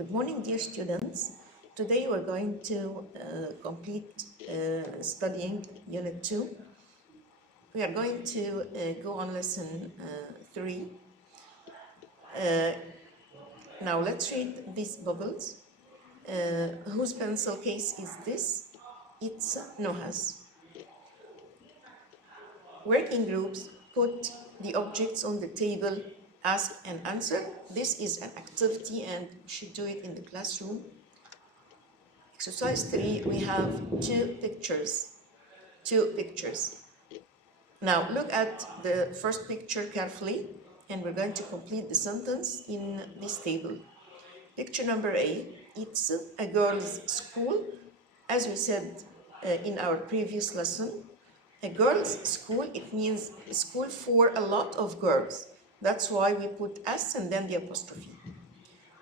Good morning, dear students. Today we're going to complete studying Unit 2. We are going to go on lesson 3. Now let's read these bubbles. Whose pencil case is this? It's Noha's. Working groups put the objects on the table, ask and answer. This is an activity and we should do it in the classroom. Exercise 3, we have two pictures. Now look at the first picture carefully and we're going to complete the sentence in this table. Picture number A, it's a girls' school. As we said in our previous lesson, a girls' school, it means a school for a lot of girls. That's why we put S and then the apostrophe.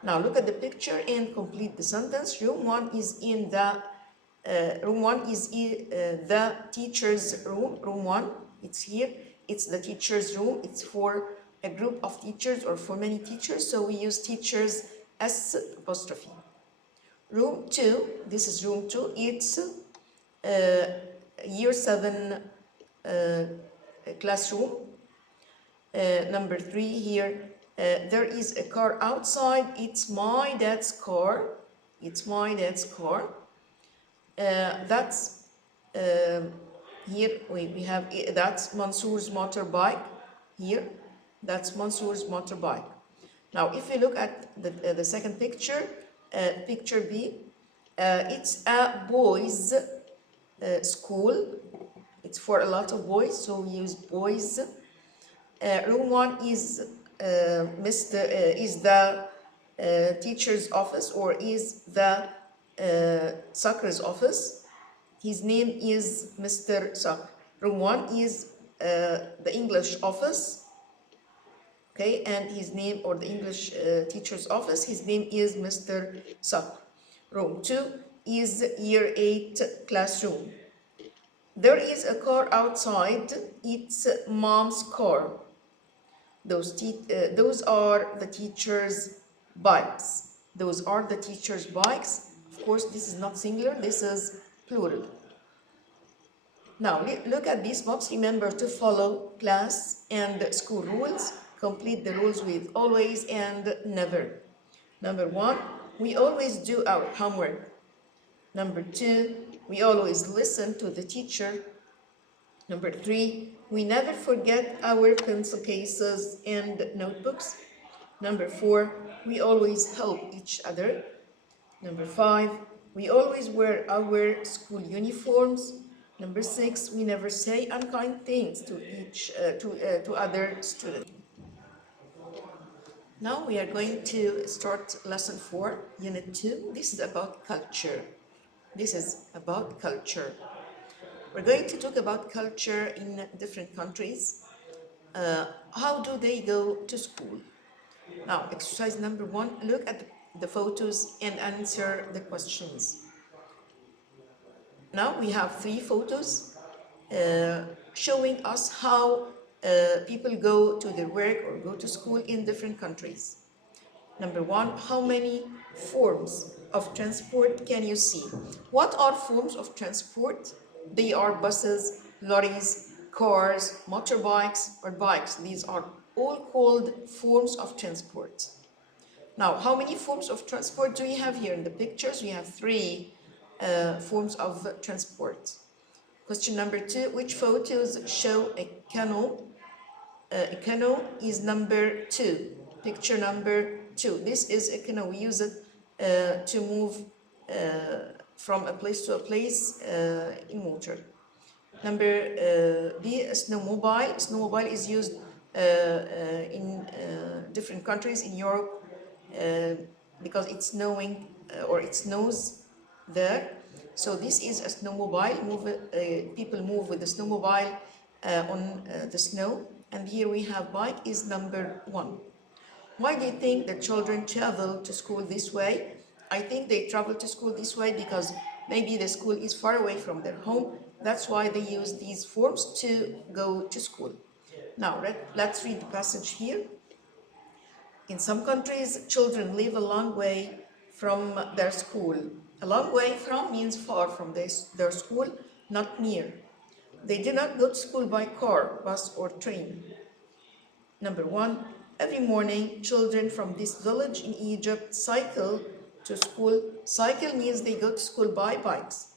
Now look at the picture and complete the sentence. Room 1 is in the the teacher's room. Room 1, it's here. It's the teacher's room. It's for a group of teachers or for many teachers. So we use teachers S apostrophe. Room 2, this is room 2. It's year 7 classroom. Number 3 here. There is a car outside. It's my dad's car. It's my dad's car. That's here we have that's Mansour's motorbike. Here, that's Mansour's motorbike. Now, if we look at the second picture, picture B, it's a boys' school. It's for a lot of boys, so we use boys. Room 1 is the teacher's office or is the Sakr's office. His name is Mr. Sakr. Room 1 is the English office. Okay, and his name, or the English teacher's office, his name is Mr. Sakr. Room 2 is year 8 classroom. There is a car outside. It's mom's car. Those are the teacher's bikes. Those are the teacher's bikes. Of course, this is not singular, this is plural. Now, look at this box. Remember to follow class and school rules. Complete the rules with always and never. Number 1, we always do our homework. Number 2, we always listen to the teacher. Number 3, we never forget our pencil cases and notebooks. Number 4, we always help each other. Number 5, we always wear our school uniforms. Number 6, we never say unkind things to other students. Now we are going to start lesson 4, unit 2. This is about culture. We're going to talk about culture in different countries. How do they go to school? Now, exercise number 1, look at the photos and answer the questions. Now we have 3 photos showing us how people go to their work or go to school in different countries. Number 1, how many forms of transport can you see? What are forms of transport? They are buses, lorries, cars, motorbikes, or bikes. These are all called forms of transport. Now, how many forms of transport do we have here in the pictures? We have 3 forms of transport. Question number 2, which photos show a canoe? A canoe is number 2. Picture number 2. This is a canoe. We use it to move from a place to a place in water. Number B, a snowmobile. Snowmobile is used in different countries in Europe because it's snowing or it snows there. So this is a snowmobile. People move with the snowmobile on the snow. And here we have bike is number 1. Why do you think the children travel to school this way? I think they travel to school this way because maybe the school is far away from their home. That's why they use these forms to go to school. Now, let's read the passage here. In some countries, children live a long way from their school. A long way from means far from their school, not near. They do not go to school by car, bus, or train. Number 1, every morning, children from this village in Egypt cycle to school. Cycle means they go to school by bikes.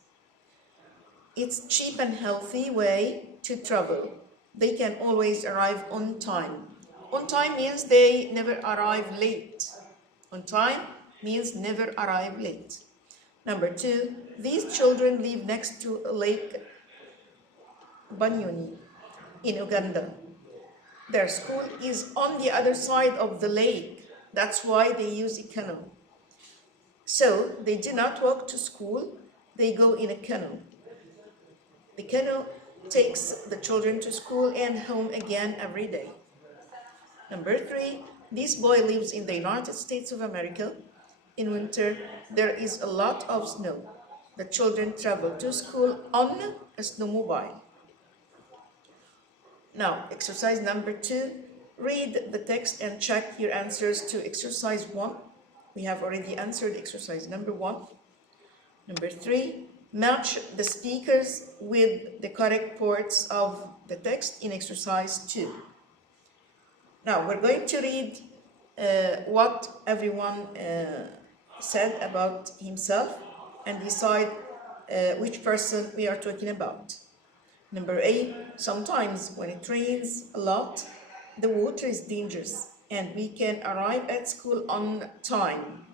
It's cheap and healthy way to travel. They can always arrive on time. On time means they never arrive late. On time means never arrive late. Number 2, these children live next to Lake Banyoni in Uganda. Their school is on the other side of the lake. That's why they use a canoe. So they do not walk to school, they go in a canoe. The canoe takes the children to school and home again every day. Number 3, this boy lives in the United States of America. In winter, there is a lot of snow. The children travel to school on a snowmobile. Now, exercise number 2, read the text and check your answers to exercise 1. We have already answered exercise number 1. Number 3, match the speakers with the correct parts of the text in exercise 2. Now, we're going to read what everyone said about himself and decide which person we are talking about. Number 8, sometimes when it rains a lot, the water is dangerous and we can arrive at school on time.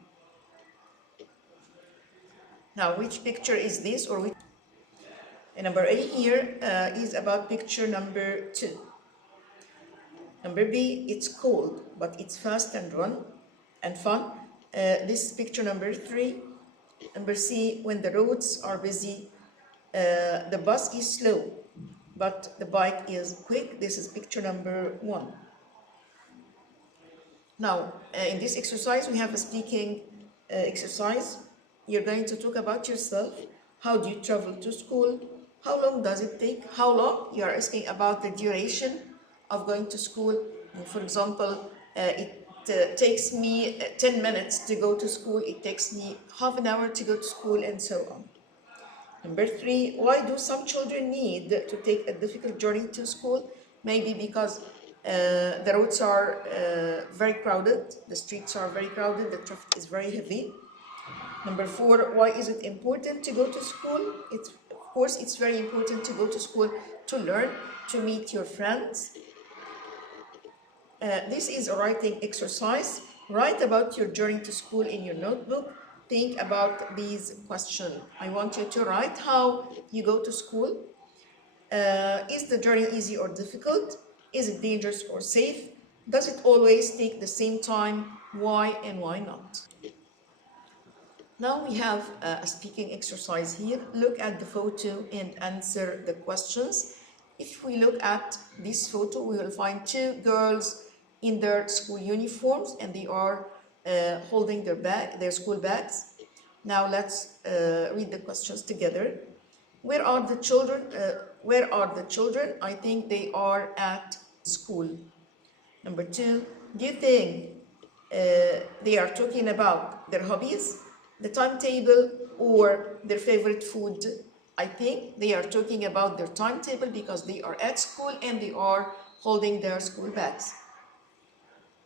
Now, which picture is this? Or which? Number 8 here is about picture number 2. Number B, it's cold, but it's fast and fun. This is picture number 3. Number C, when the roads are busy, the bus is slow, but the bike is quick. This is picture number 1. Now, in this exercise, we have a speaking exercise. You're going to talk about yourself. How do you travel to school? How long does it take? How long? You are asking about the duration of going to school. For example, it takes me 10 minutes to go to school. It takes me half an hour to go to school, and so on. Number 3, why do some children need to take a difficult journey to school? Maybe because the roads are very crowded, the streets are very crowded, the traffic is very heavy. Number 4, why is it important to go to school? Of course, it's very important to go to school to learn, to meet your friends. This is a writing exercise. Write about your journey to school in your notebook. Think about these questions. I want you to write how you go to school. Is the journey easy or difficult? Is it dangerous or safe? Does it always take the same time? Why and why not? Now we have a speaking exercise here. Look at the photo and answer the questions. If we look at this photo, we will find 2 girls in their school uniforms, and they are holding their school bags. Now let's read the questions together. Where are the children? I think they are at school. Number 2, do you think they are talking about their hobbies, the timetable, or their favorite food? I think they are talking about their timetable because they are at school and they are holding their school bags.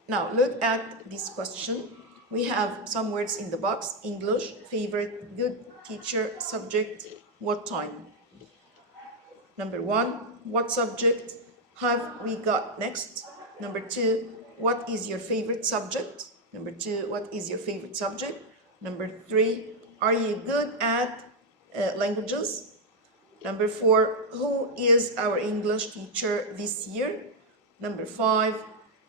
Now look at this question. We have some words in the box: English, favorite, good teacher, subject, what time. Number 1, what subject have we got next? Number 2, what is your favorite subject? Number 2, what is your favorite subject? Number 3, are you good at languages? Number 4, who is our English teacher this year? Number 5,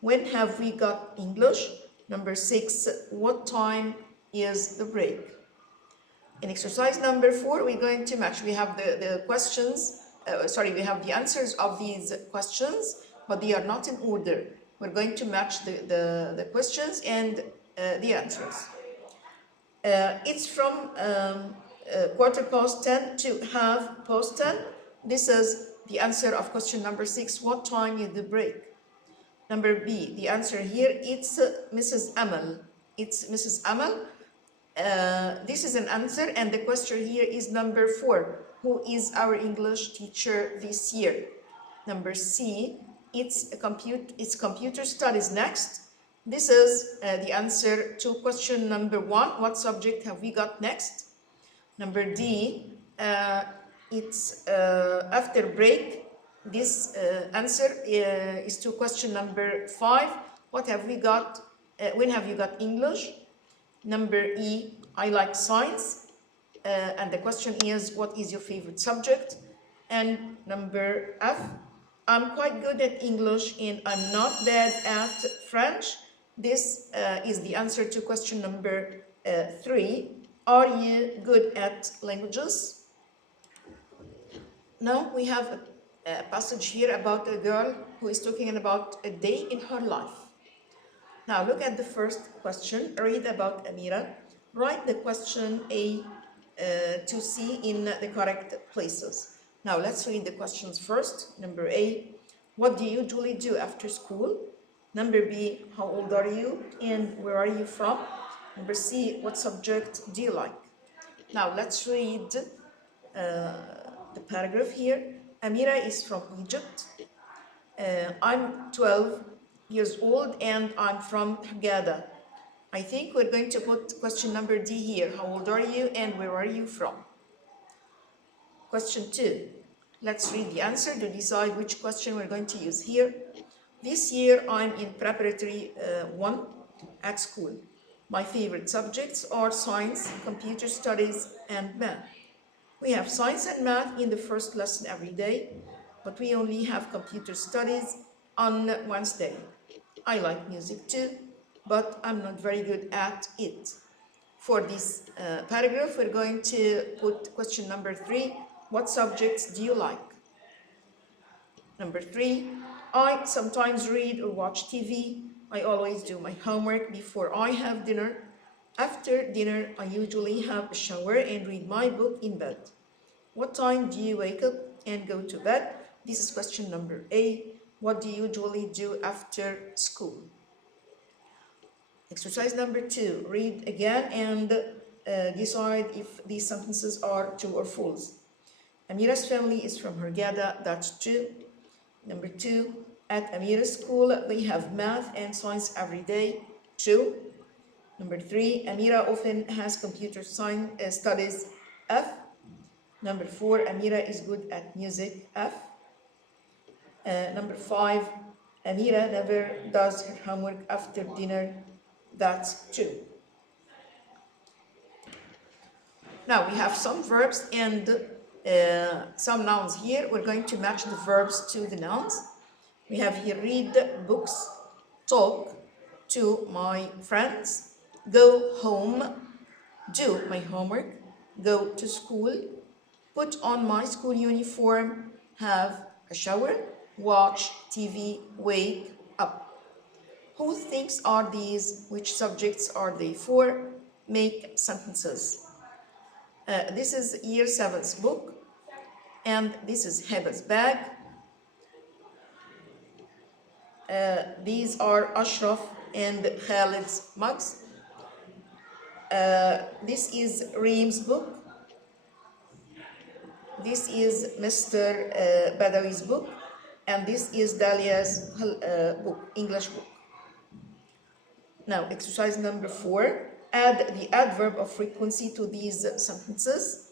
when have we got English? Number 6, what time is the break? In exercise number 4, we're going to match. We have the questions, we have the answers of these questions, but they are not in order. We're going to match the questions and the answers. It's from 10:15 to 10:30. This is the answer of question number 6. What time is the break? Number B, the answer here, it's Mrs. Amal. It's Mrs. Amal. This is an answer, and the question here is number 4. Who is our English teacher this year? Number C, it's computer studies next. This is the answer to question number 1. What subject have we got next? Number D, it's after break. This answer is to question number 5. What have we got? When have you got English? Number E, I like science. And the question is, what is your favorite subject? And number F, I'm quite good at English and I'm not bad at French. This is the answer to question number 3. Are you good at languages? Now we have a passage here about a girl who is talking about a day in her life. Now look at the first question. Read about Amira. Write the question A to C in the correct places. Now let's read the questions first. Number A, what do you usually do after school? Number B, how old are you and where are you from? Number C, what subject do you like? Now let's read the paragraph here. Amira is from Egypt. I'm 12 years old and I'm from Eldada. I think we're going to put question number D here. How old are you and where are you from? Question 2. Let's read the answer to decide which question we're going to use here. This year I'm in preparatory 1 at school. My favorite subjects are science, computer studies, and math. We have science and math in the first lesson every day, but we only have computer studies on Wednesday. I like music too, but I'm not very good at it. For this paragraph, we're going to put question number 3. What subjects do you like? Number 3, I sometimes read or watch TV. I always do my homework before I have dinner. After dinner, I usually have a shower and read my book in bed. What time do you wake up and go to bed? This is question number A. What do you usually do after school? Exercise number 2. Read again and decide if these sentences are true or false. Amira's family is from Hurghada. That's true. Number 2. At Amira's school, they have math and science every day. True. Number 3. Amira often has computer science studies. F. Number 4. Amira is good at music. F. Number 5. Amira never does her homework after dinner. That's true. Now we have some verbs and some nouns here. We're going to match the verbs to the nouns. We have here read books, talk to my friends, go home, do my homework, go to school, put on my school uniform, have a shower, watch TV, wake up. Whose things are these? Which subjects are they for? Make sentences. This is year 7's book, and this is Heba's bag. These are Ashraf and Khalid's mugs. This is Reem's book. This is Mr. Badawi's book, and this is Dalia's book, English book. Now, exercise number 4. Add the adverb of frequency to these sentences.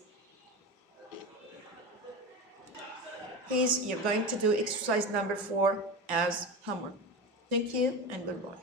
Please, you're going to do exercise number 4 as homework. Thank you and goodbye.